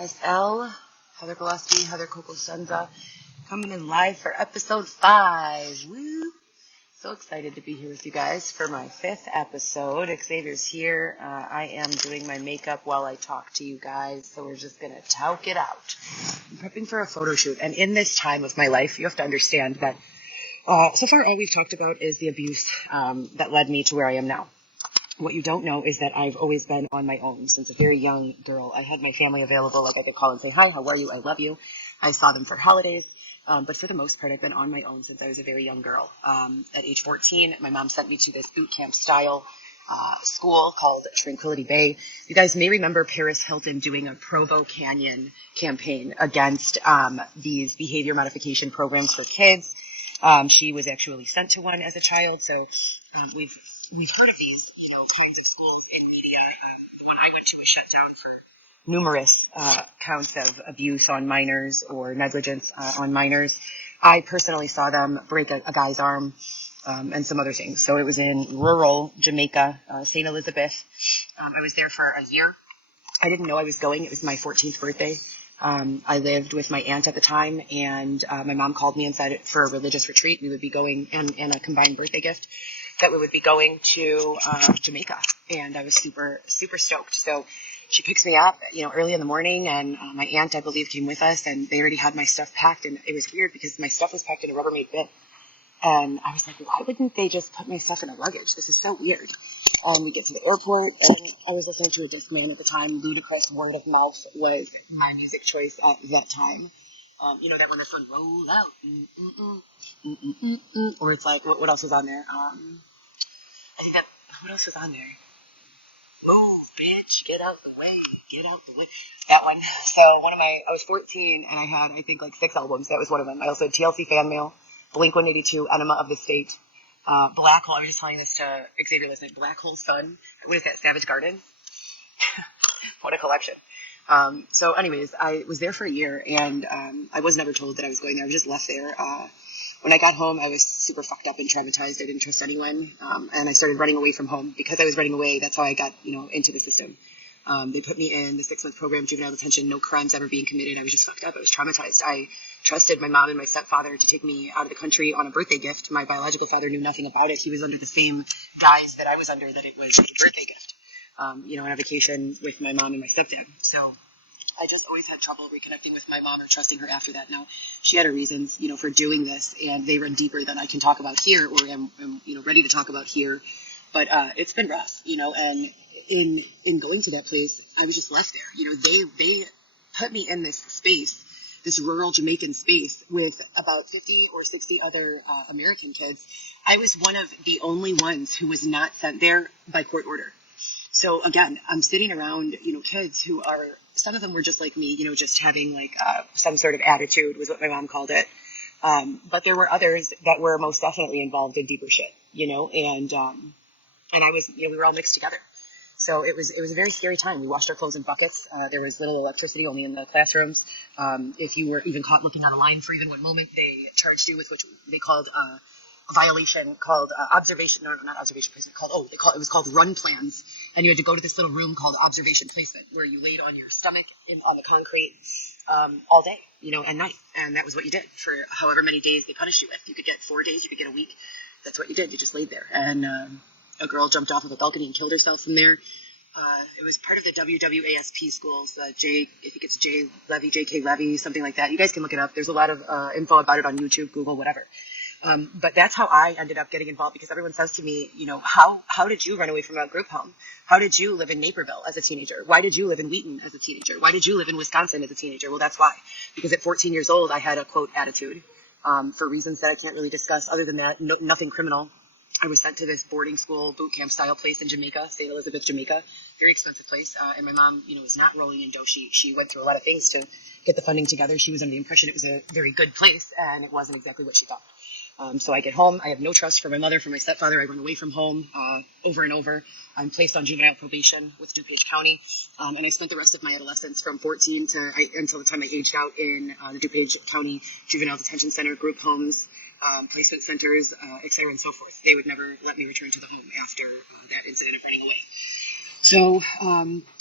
SL, Heather Gillespie, Heather Cocosenza, coming in live for episode 5. Woo! So excited to be here with you guys for my 5th episode. Xavier's here. I am doing my makeup while I talk to you guys, so we're just going to talk it out. I'm prepping for a photo shoot, and in this time of my life, you have to understand that so far all we've talked about is the abuse that led me to where I am now. What you don't know is that I've always been on my own since a very young girl. I had my family available, like I could call and say, hi, how are you? I love you. I saw them for holidays. But for the most part, I've been on my own since I was a very young girl. At age 14, my mom sent me to this boot camp style school called Tranquility Bay. You guys may remember Paris Hilton doing a Provo Canyon campaign against these behavior modification programs for kids. She was actually sent to one as a child, so we've heard of these, kinds of schools in media. The one I went to was shut down for numerous counts of abuse on minors or negligence on minors. I personally saw them break a guy's arm and some other things. So it was in rural Jamaica, St. Elizabeth. I was there for a year. I didn't know I was going. It was my 14th birthday. I lived with my aunt at the time, and my mom called me and said for a religious retreat we would be going, and a combined birthday gift, that we would be going to Jamaica, and I was super, super stoked. So she picks me up, early in the morning, and my aunt, I believe, came with us, and they already had my stuff packed, and it was weird because my stuff was packed in a Rubbermaid bin, and I was like, why wouldn't they just put my stuff in a luggage? This is so weird. We get to the airport, and I was listening to a Discman at the time. Ludicrous Word of Mouth was my music choice at that time. That one that's on Roll Out, or it's like, what else was on there? What else was on there? Move, bitch, get out the way. That one. So I was 14, and I had, I think, like 6 albums. That was one of them. I also had TLC Fan Mail, Blink-182, Enema of the State, Black Hole. I was just telling this to Xavier listening. Black Hole Sun. What is that? Savage Garden. What a collection. So anyways, I was there for a year, and I was never told that I was going there. I was just left there. When I got home, I was super fucked up and traumatized. I didn't trust anyone, and I started running away from home. Because I was running away, that's how I got, into the system. They put me in the 6-month program, juvenile detention, no crimes ever being committed. I was just fucked up. I was traumatized. I trusted my mom and my stepfather to take me out of the country on a birthday gift. My biological father knew nothing about it. He was under the same guise that I was under, that it was a birthday gift, on a vacation with my mom and my stepdad. So I just always had trouble reconnecting with my mom or trusting her after that. Now, she had her reasons, for doing this, and they run deeper than I can talk about here or am ready to talk about here. But it's been rough, and in going to that place, I was just left there. They put me in this space, this rural Jamaican space, with about 50 or 60 other American kids. I was one of the only ones who was not sent there by court order. So again, I'm sitting around, kids who are, some of them were just like me, just having like some sort of attitude was what my mom called it. But there were others that were most definitely involved in deeper shit, and I was, we were all mixed together. So it was a very scary time. We washed our clothes in buckets. There was little electricity, only in the classrooms. If you were even caught looking at a line for even one moment, they charged you with what they called a violation called observation. No, not observation placement. It was called run plans. And you had to go to this little room called observation placement, where you laid on your stomach on the concrete all day, and night. And that was what you did for however many days they punished you with. You could get 4 days, you could get a week. That's what you did. You just laid there. And a girl jumped off of a balcony and killed herself from there. It was part of the WWASP schools, I think it's J.K. Levy, something like that. You guys can look it up. There's a lot of info about it on YouTube, Google, whatever. But that's how I ended up getting involved, because everyone says to me, how did you run away from a group home? How did you live in Naperville as a teenager? Why did you live in Wheaton as a teenager? Why did you live in Wisconsin as a teenager? Well, that's why. Because at 14 years old, I had a, quote, attitude, for reasons that I can't really discuss. Other than that, nothing criminal. I was sent to this boarding school, boot camp style place in Jamaica, St. Elizabeth, Jamaica, very expensive place. And my mom, was not rolling in dough. She went through a lot of things to get the funding together. She was under the impression it was a very good place, and it wasn't exactly what she thought. So I get home. I have no trust for my mother, for my stepfather. I run away from home over and over. I'm placed on juvenile probation with DuPage County. And I spent the rest of my adolescence from 14 until the time I aged out in the DuPage County Juvenile Detention Center, group homes, placement centers, et cetera, and so forth. They would never let me return to the home after that incident of running away. So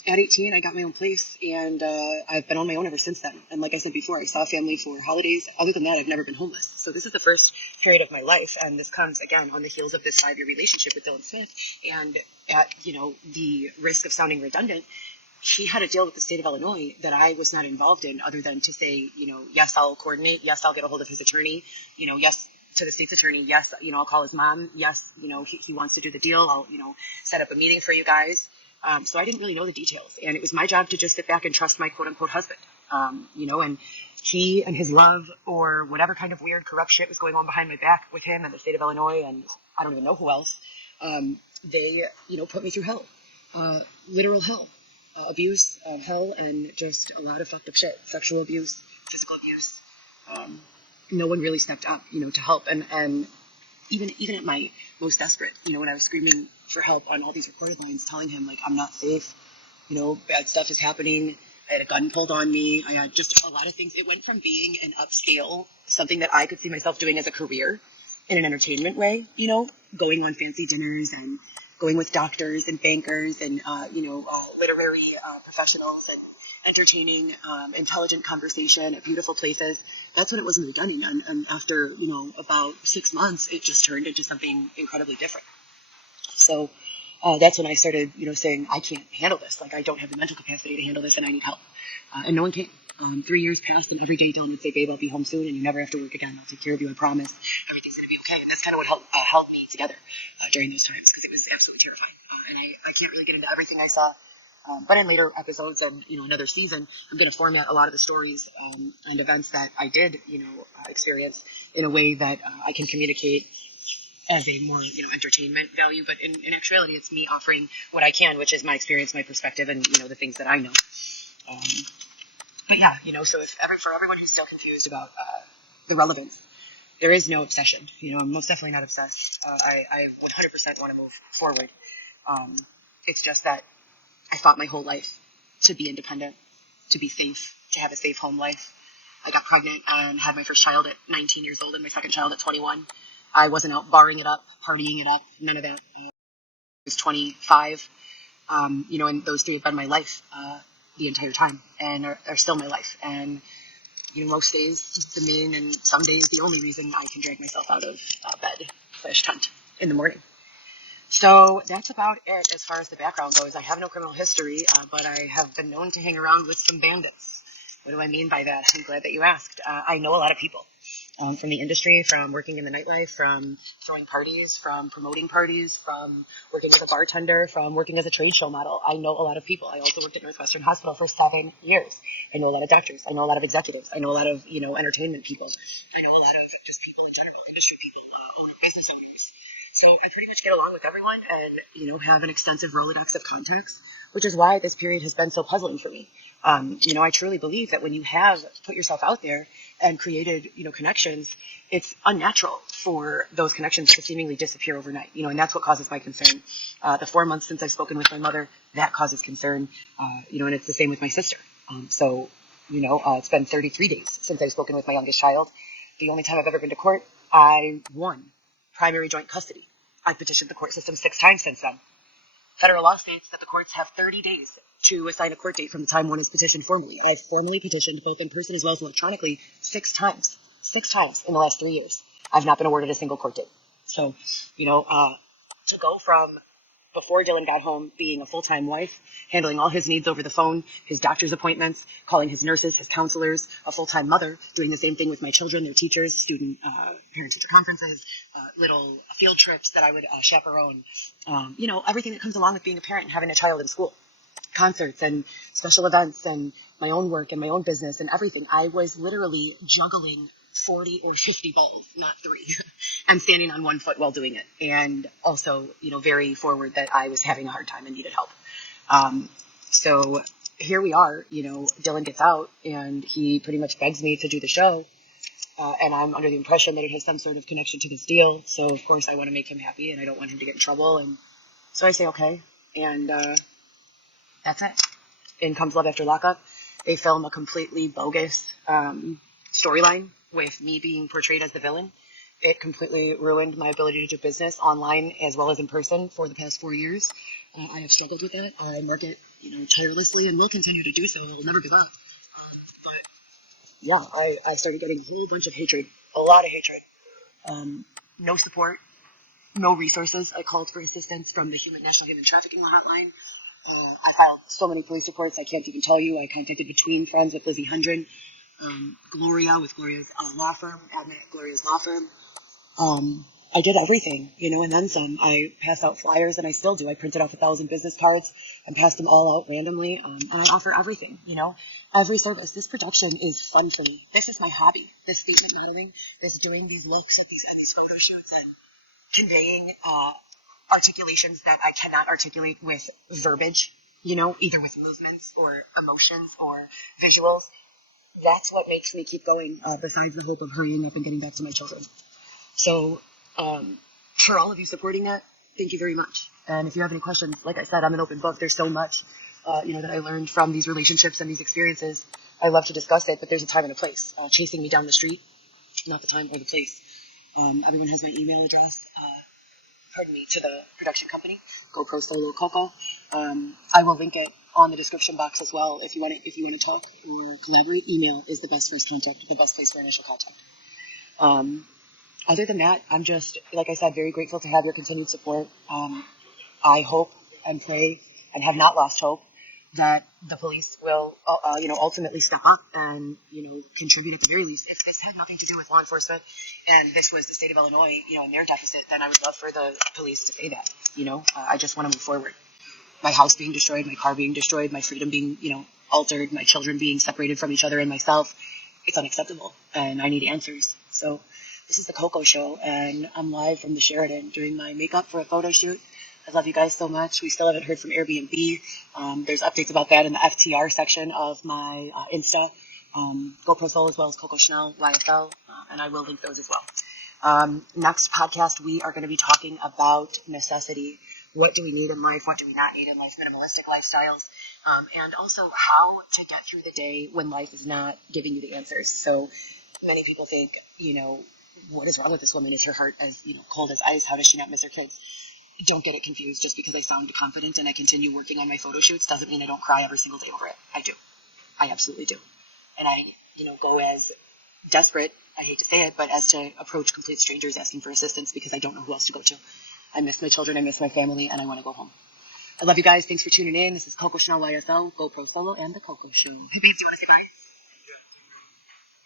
at 18, I got my own place, and I've been on my own ever since then. And like I said before, I saw family for holidays. Other than that, I've never been homeless. So this is the first period of my life, and this comes, again, on the heels of this 5-year relationship with Dylan Smith. And at, the risk of sounding redundant, he had a deal with the state of Illinois that I was not involved in, other than to say, yes, I'll coordinate. Yes, I'll get a hold of his attorney. Yes, to the state's attorney. Yes, I'll call his mom. Yes, he wants to do the deal. I'll, set up a meeting for you guys. So I didn't really know the details, and it was my job to just sit back and trust my quote unquote husband. And he and his love, or whatever kind of weird corrupt shit was going on behind my back with him and the state of Illinois, and I don't even know who else. They, put me through hell, literal hell. Abuse, hell, and just a lot of fucked up shit. Sexual abuse, physical abuse. No one really stepped up, to help. And even at my most desperate, when I was screaming for help on all these recorded lines, telling him, like, I'm not safe, bad stuff is happening. I had a gun pulled on me. I had just a lot of things. It went from being an upscale, something that I could see myself doing as a career in an entertainment way, going on fancy dinners and going with doctors and bankers and, literary professionals and entertaining, intelligent conversation at beautiful places. That's what it was in the beginning. And after, about 6 months, it just turned into something incredibly different. So that's when I started, saying, I can't handle this. Like, I don't have the mental capacity to handle this, and I need help. And no one came. 3 years passed, and every day Dylan would say, babe, I'll be home soon, and you never have to work again. I'll take care of you, I promise. Everything's going to be okay. And that's kind of what held me together during those times, because it was absolutely terrifying. And I can't really get into everything I saw. But in later episodes and, another season, I'm going to format a lot of the stories and events that I did, experience in a way that I can communicate as a more, entertainment value. But in actuality, it's me offering what I can, which is my experience, my perspective, and, the things that I know. But yeah, so for everyone who's still confused about the relevance, there is no obsession. I'm most definitely not obsessed. I 100% want to move forward. It's just that I fought my whole life to be independent, to be safe, to have a safe home life. I got pregnant and had my first child at 19 years old and my second child at 21. I wasn't out barring it up, partying it up, none of that. I was 25, and those 3 have been my life the entire time and are still my life. And, most days the main and some days the only reason I can drag myself out of bed/tent in the morning. So that's about it as far as the background goes. I have no criminal history, but I have been known to hang around with some bandits. What do I mean by that? I'm glad that you asked. I know a lot of people from the industry, from working in the nightlife, from throwing parties, from promoting parties, from working as a bartender, from working as a trade show model. I know a lot of people. I also worked at Northwestern Hospital for 7 years. I know a lot of doctors. I know a lot of executives. I know a lot of, entertainment people. I know a lot of just people in general, industry people, business owners. So I pretty much get along with everyone and, have an extensive Rolodex of contacts, which is why this period has been so puzzling for me. I truly believe that when you have put yourself out there and created, connections, it's unnatural for those connections to seemingly disappear overnight, and that's what causes my concern. The 4 months since I've spoken with my mother, that causes concern, and it's the same with my sister. It's been 33 days since I've spoken with my youngest child. The only time I've ever been to court, I won primary joint custody. I've petitioned the court system 6 times since then. Federal law states that the courts have 30 days to assign a court date from the time one is petitioned formally. I've formally petitioned both in person as well as electronically 6 times. 6 times in the last 3 years. I've not been awarded a single court date. So, to go from before Dylan got home being a full-time wife, handling all his needs over the phone, his doctor's appointments, calling his nurses, his counselors, a full-time mother, doing the same thing with my children, their teachers, student parent-teacher conferences, little field trips that I would chaperone, everything that comes along with being a parent and having a child in school, concerts and special events and my own work and my own business and everything. I was literally juggling 40 or 50 balls, not 3, and standing on 1 foot while doing it. And also, very forward that I was having a hard time and needed help. So here we are, Dylan gets out and he pretty much begs me to do the show. And I'm under the impression that it has some sort of connection to this deal. So of course I want to make him happy and I don't want him to get in trouble. And so I say, okay. And, that's it. In comes Love After Lockup. They film a completely bogus, storyline with me being portrayed as the villain. It completely ruined my ability to do business online as well as in person for the past 4 years. I have struggled with that. I market, tirelessly and will continue to do so. I will never give up. But yeah, I started getting a whole bunch of hatred, a lot of hatred. No support, no resources. I called for assistance from the National Human Trafficking Hotline. I filed so many police reports I can't even tell you. I contacted Between Friends with Lizzie Hendren, Gloria with Gloria's law firm, admin at Gloria's law firm. I did everything, and then some. I passed out flyers, and I still do. I printed off 1,000 business cards and passed them all out randomly. And I offer everything, every service. This production is fun for me. This is my hobby. This statement modeling, this doing these looks and these photo shoots and conveying articulations that I cannot articulate with verbiage, either with movements or emotions or visuals. That's what makes me keep going, besides the hope of hurrying up and getting back to my children. So for all of you supporting that, thank you very much. And if you have any questions, like I said, I'm an open book. There's so much, that I learned from these relationships and these experiences. I love to discuss it, but there's a time and a place. Chasing me down the street, not the time or the place. Everyone has my email address. To the production company, GoPro Solo Coco. I will link it on the description box as well. If you want to talk or collaborate, email is the best first contact, the best place for initial contact. Other than that, I'm just, like I said, very grateful to have your continued support. I hope and pray and have not lost hope that the police will, ultimately step up and, contribute at the very least. If this had nothing to do with law enforcement and this was the state of Illinois, and their deficit, then I would love for the police to say that, I just want to move forward. My house being destroyed, my car being destroyed, my freedom being, altered, my children being separated from each other and myself. It's unacceptable and I need answers. So this is the Coco Show and I'm live from the Sheraton doing my makeup for a photo shoot. I love you guys so much. We still haven't heard from Airbnb. There's updates about that in the FTR section of my Insta, GoPro Soul, as well as Coco Chanel, YSL, and I will link those as well. Next podcast, we are going to be talking about necessity. What do we need in life? What do we not need in life? Minimalistic lifestyles. And also how to get through the day when life is not giving you the answers. So many people think, what is wrong with this woman? Is her heart as, cold as ice? How does she not miss her kids? Don't get it confused. Just because I sound confident and I continue working on my photo shoots doesn't mean I don't cry every single day over it. I do. I absolutely do. And I, go as desperate, I hate to say it, but as to approach complete strangers asking for assistance because I don't know who else to go to. I miss my children, I miss my family, and I want to go home. I love you guys. Thanks for tuning in. This is Coco Chanel YSL, GoPro Solo, and the Coco Show. Hey, babes, you want to say bye?